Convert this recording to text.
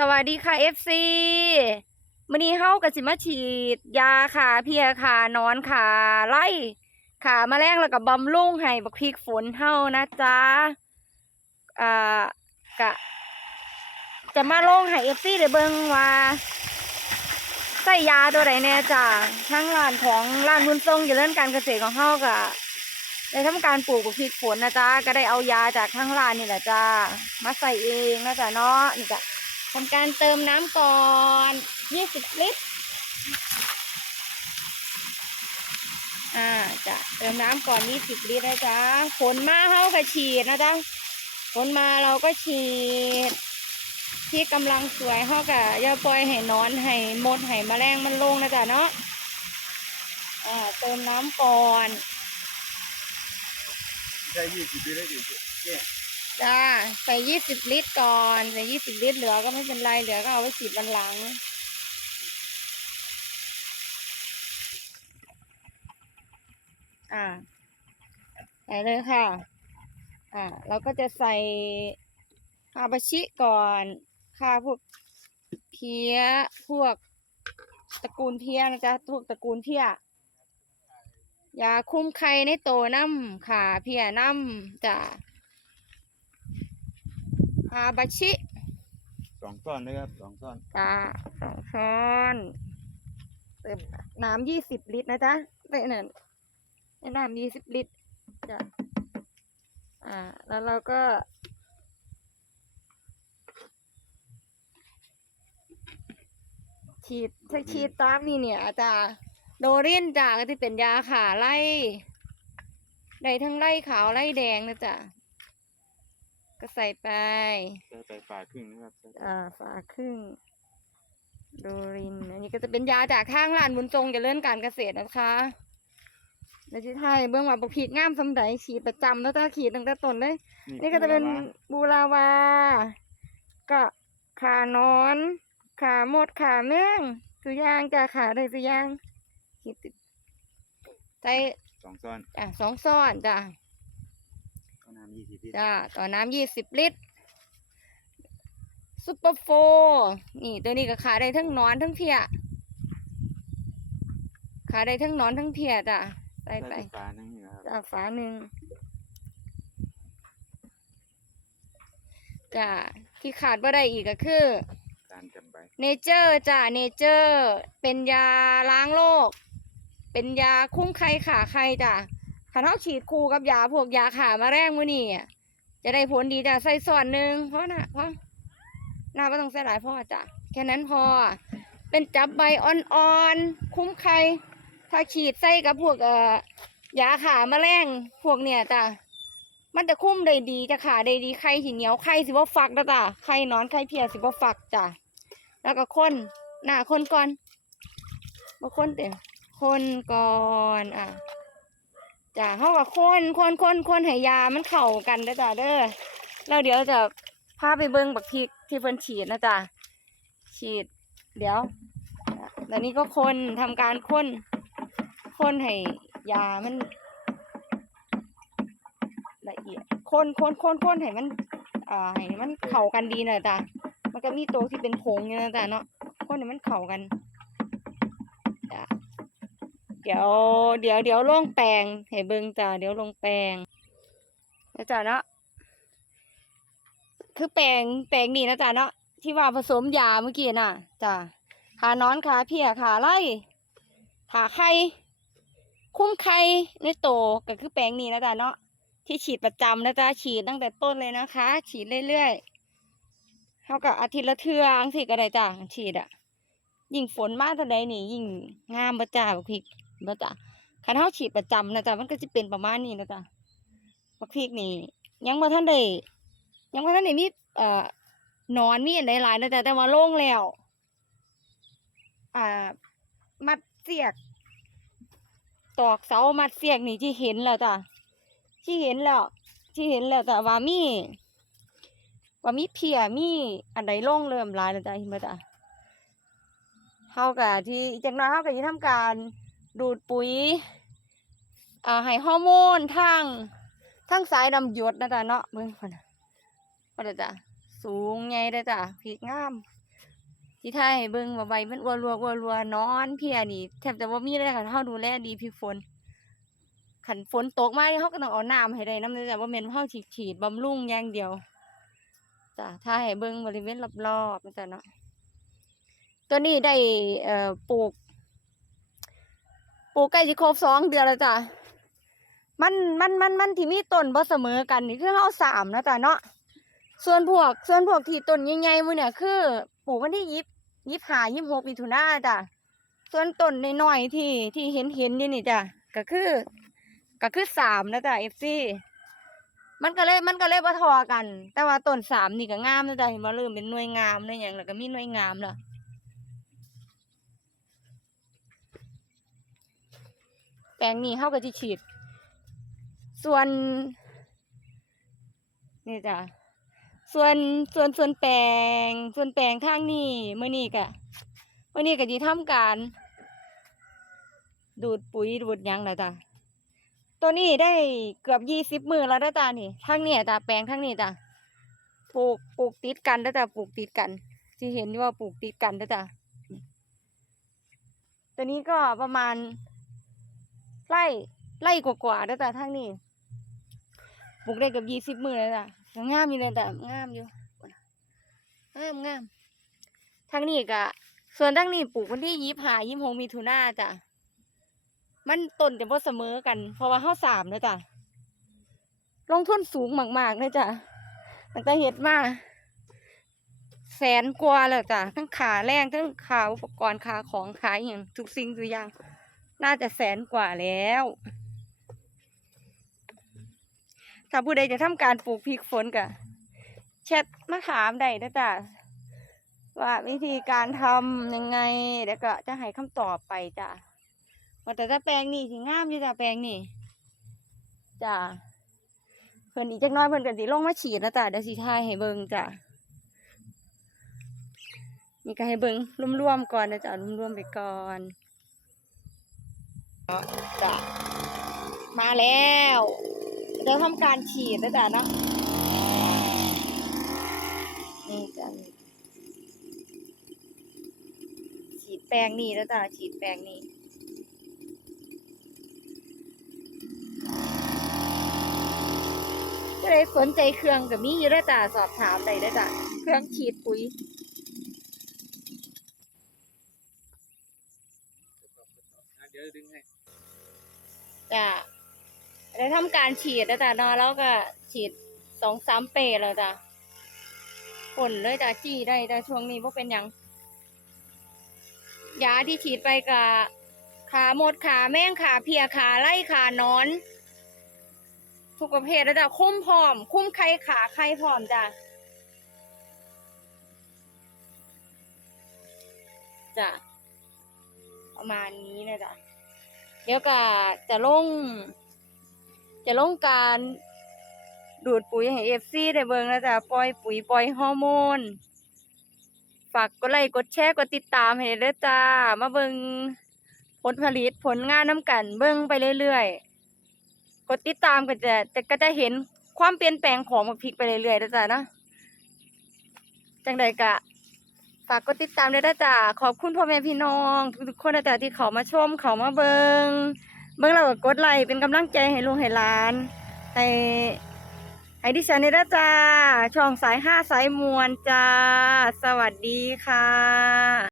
สวัสดีค่ะ FC มื้อนี้เฮาก็สิมาฉีด ยาค่ะเพียค่ะนอนค่ะไล่ค่ะแมลงแล้วก็บบำรุงให้บักพริกฝนเฮานะจ๊ะอ่ากะ จะมาลงให้ FC ได้เบิ่งว่าใส่ยาตัวใดแน่จ้ะทั้งร้านของร้านบุญทรงอยู่เรื่องการเกษตรของเฮาก็ได้ทำการปลูกบักพริกฝนนะจ๊ะก็ได้เอายาจากทางร้านนี่แหละจ้ามาใส่เองนะจ๊ะเนาะนี่จ้ะ ทำการเติมน้ำก่อน 20 ลิตร อ่าจะเติมน้ำก่อน 20 ลิตรนะจ๊ะฝนมาเฮาก็ฉีดนะจ๊ะฝนมาเราก็ฉีด ที่กำลังสวยเฮาก็อย่าปล่อยให้นอนให้มดให้แมลงมันลงนะจ๊ะเนาะอ่าเติมน้ำก่อนใช่ยี่สิบปีได้ดิเนี่ย จ้าใส่ยี่สิบลิตรก่อน ใส่ยี่สิบลิตรเหลือก็ไม่เป็นไรเหลือก็เอาไว้ฉีดวันหลังอ่าใส่เลยค่ะ อ่า เราก็จะใส่ฮาบาชิก่อนค่ะพวกเพี้ยพวกตระกูลเพี้ยนะจ๊ะพวกตระกูลเพี้ยยาคุ้มไข่ในโตน้ำค่ะเพี้ยน้ำจ้ะ ฮาบาชิสองก้อนนะครับสองก้อนจ้าสองช้อนเติมน้ำยี่สิบลิตรนะจ๊ะเติมนั่นน้ำยี่สิบลิตรจ้ะอ่า แล้วเราก็ฉีดถ้าฉีดตามนี่เนี่ยจ้ะโดรินจ้ะก็จะเป็นยาขาไล่ได้ทั้งไล่ขาวไล่แดงนะจ๊ะ ก็ใส่ไป ใส่ไปฝาครึ่งนะครับใส่ไปอ่าฝาครึ่งโดริน อันนี้ก็จะเป็นยาจากข้างร้านบุญจงเจะเลื่อนการเกษตรนะคะในที่ไทยเบื้องว่าบกพีกงามสำใดฉีดประจำแล้วจ้าขีดตั้งแต่ต้นเลย นี่ก็จะเป็นบูราวา ก็ขานอน ขาหมดขาแม่งสุยางจ้าขาได้สุยางขีดติดใส่สองก้อน อะสองซ้อนจ้าก็น้ำยี่สิบ ลิตรจ้าต่อน้ำยี่สิบลิตรซุปเปอร์โฟนี่ตัวนี้ก็ขายได้ทั้งหนอนทั้งเพียขายได้ทั้งหนอนทั้งเพียจ้ะใส่ไปฝานั่นนี่นะครับจ้าฝาหนึ่งจ้าที่ขาดว่าได้อีกก็คือการจำใบเนเจอร์จ้าเนเจอร์ เป็นยาล้างโรคเป็นยาคุ้มไข้ขาไข้จ้ะขันเขาฉีดคู่กับยาพวกยาขามาแรงมือนี่อะ จะได้ผลดีจ้ะใส่ส่วนหนึ่งเพราะนะเพราะหน้าไม่ต้องใส่หลายพ่อจ้ะแค่นั้นพอ เป็นจับใบอ่อนๆคุ้มไข้ถ้าฉีดใส่กับพวกเอ่อยาขาแมลงพวกเนี่ยจ้ะมันจะคุ้มได้ดีจะขาได้ดีไข่สีเหนียวไข่สิบ่ฟักนะจ้ะไข่นอนไข่เพียสิบ่ฟักจ้ะแล้วก็คนหน้าคนก่อนมาคนเต็มคนก่อนอะ จ้ะเขากับคนคนคนคนให้ยามันเข้ากันนะจ๊ะเด้อแล้วเดี๋ยวจะพาไปเบิ้งบักพริกที่เพิ่นฉีดนะจ๊ะฉีด เดี๋ยวอะแล้วนี้ก็คนทำการคนคนให้ยามัน ละเอียดคนคนคนคนให้มันอ่าให้มันเข้ากันดีหน่อยจ้ะมันก็มีตัวที่เป็นผงอยู่นะจ๊ะเนาะคนนี้มันเข้ากัน เดี๋ยว เดี๋ยวเดี๋ยวลงแปลงให้เบิ่งจ้ะเดี๋ยวลงแปลงนะจ๊ะเนาะคือแปลงแปลงนี่นะจ๊ะเนาะที่ว่าผสมยาเมื่อกี้น่ะจ้ะขานอนขาเพียขาไล่ขาไข่คุ้มไข่ในโตก็คือแปลงนี้นะจ๊ะเนาะที่ฉีดประจำนะจ๊ะฉีดตั้งแต่ต้นเลยนะคะ ฉีดเรื่อยๆเขาก็อาทิตย์ละเทืออังสิก็ได้จ้าฉีดอะยิ่งฝนมากเท่าใดนี่ยิ่งงามบ่จ้าพริก บ่จ้าคันเฮาฉีดประจำนะจ้ามันก็สิเป็นประมาณนี้นะจ้าบักพริกนี่ ยังบ่ทันได้ยังบ่ทันได้มีเอ่อนอนมีอันใดหลายนะจ้าแต่ว่าโล่งแล้ว อ่า มัดเสียก ตอกเสามัดเสียกนี่ที่เห็นแล้วจ้าที่เห็นแล้ว ที่เห็นแล้วแต่ว่ามีว่ามีเพียมีอันใดล่งเริ่มหลายแล้วจ้ะเห็นบ่จ้ะเฮาก็ที่จักน้อยเฮาก็สิทำการ ดูดปุ๋ยอ่าให้ฮอร์โมนทางทางสายดำหยดนะจ๊ะเนาะเบิ่งพุ่นน่ะพุ่นน่ะจ้ะสูงใหญ่เด้จ้ะพริกงามที่ท้ายให้เบิ่งว่าใบมันอ้วนรัวอ้วนรัวนอนเพียนี่แทบจะบ่ามีเลยค่ะเฮาดูแลดีพี่ฝนคันฝนตกมานี่เฮาก็ต้องเอาน้ำให้ได้นำเด้อจ้ะบ่แม่นว่าเฮาฉีดบำรุงอย่างเดียวจ้ะถ้าให้เบิ่งบริเวณรอบๆนะจ้ะเนาะตัวนี้ได้เอ่อปลูก ปลูกใกล้สิครบสองเดือนแล้วจ้ะมันมันมันมันที่มีต้นบ่เสมอกันนี่คือเฮาสามนะจ้ะเนาะส่วนพวกส่วนพวกที่ต้นใหญ่ๆมือเนี่ยคือปลูกวันที่ยิบยิบหายิบหกมิถุนาจ้ะส่วนต้นน้อยๆที่ที่เห็นเห็นอยู่นี่จ้ะก็คือก็คือสามนะจ้ะ FC มันก็เลยมันก็เลยบ่ทอกัน แต่ว่าต้นสามนี่ก็งามนะจ้ะเห็นบ่เริ่มเป็นหน่วยงามหน่วยหยังแล้วก็มีหน่วยงามแล้ว แปลงนี้เขาก็จะฉีด ส่วน นี่จ้ะส่วนส่วนส่วนแปลง ส่วนแปลงทางนี้เมื่อนี้กะเมื่อนี้ก็จะทำการ ดูดปุ๋ยดูดยังนะจ้ะตัวนี้ได้เกือบยี่สิบมือแล้วนะจ้ะนี่ทางนี้จ้ะแปลงทางนี้จ้ะปลูกปลูกติดกันนะจ้ะปลูกติดกันที่เห็นว่าปลูกติดกันนะจ้ะตัวนี้ก็ประมาณ ไล่ไล่กว่าๆแล้วแต่ทางนี้ปลูกได้เกับยี่สิบมือแล้วจ้ะงามอยู่เลยแต่งามอยู่งามงามทางนี้ก็ส่วนทางนี้ปลูกวันที่ยี่ห้ายี่หกมีถุน่าจ้ะมันต้นจะบ่เสมอกัน เพราะว่าเฮาสามแล้วจ้ะลงทุนสูงมากๆเลยจ้ะตั้งแต่เฮ็ดมาแสนกว่าแล้วจ้ะทั้งขาแรงทั้งขาอุปกรณ์ขาของขายอย่างทุกสิ่งทุกอย่าง น่าจะแสนกว่าแล้ว ถ้าผู้ใดจะทำการปลูกพริกฝนกะแชทมาถามได้นะจ๊ะว่าวิธีการทำยังไงเดี๋ยวก็จะให้คำตอบไปจ้ะว่าแต่ถ้าแปลงนี่สิงามอยู่จ้ะแปลงนี่จ้ะเพิ่นอีกจักน้อยเพิ่นก็สิลงมาฉีดนะจ๊ะเดี๋ยวสิถ่ายให้เบิ่งจ้ะนี่ก็ให้เบิ่งรวมๆก่อนนะจ๊ะรวมๆไปก่อน จ้ะมาแล้ว เดี๋ยวทำการฉีดนะจ๊ะเนาะนี่จ้ะฉีดแปรงนี่แล้วจ้ะฉีดแปรงนี่ก็เลยสนใจเครื่องกับมีอยู่ด้วยจ้ะสอบถามได้ด้วยจ้ะเครื่องฉีดปุ๋ย การฉีดแล้วจ้ะนอนแล้วก็ฉีดสองสามเปรย์แล้วจ้ะผลเลยจ้ะจี้ได้แต่ช่วงนี้พวกเป็นยังยาที่ฉีดไปกับขาหมดขาแม่งขาเพียขาไล่ขานอน ทุกประเภทแล้วจ้ะคุ้มพร้อม คุ้มไข้ขาไข้พร้อมจ้ะจ้ะประมาณนี้นะจ๊ะเดี๋ยวก็จะลง จะลงการดูดปุ๋ยให้เอฟซีได้เบิ่งแล้วจ้ะปล่อยปุ๋ยปล่อยฮอร์โมน ฝากกดไลค์กดแชร์กดติดตามให้เด้อจ้า มาเบิ่งผลผลิตผลงานน้ำกันเบิ่งไปเรื่อยๆ กดติดตามก็จะจะก็จะเห็นความเปลี่ยนแปลงของบักพริกไปเรื่อยๆนะจ้ะเนาะจังใดกะฝากกดติดตามด้วยนะจ๊ะขอบคุณพ่อแม่พี่น้อง ทุกๆคนนะจ๊ะที่เขามาชมเขามาเบิง เบิ่งเราก็กดไลค์เป็นกำลังใจให้ลุงให้หลาน ให้ให้ดิฉันนี่นะจ้า ช่องสายห้าสายมวลจ้า สวัสดีค่ะ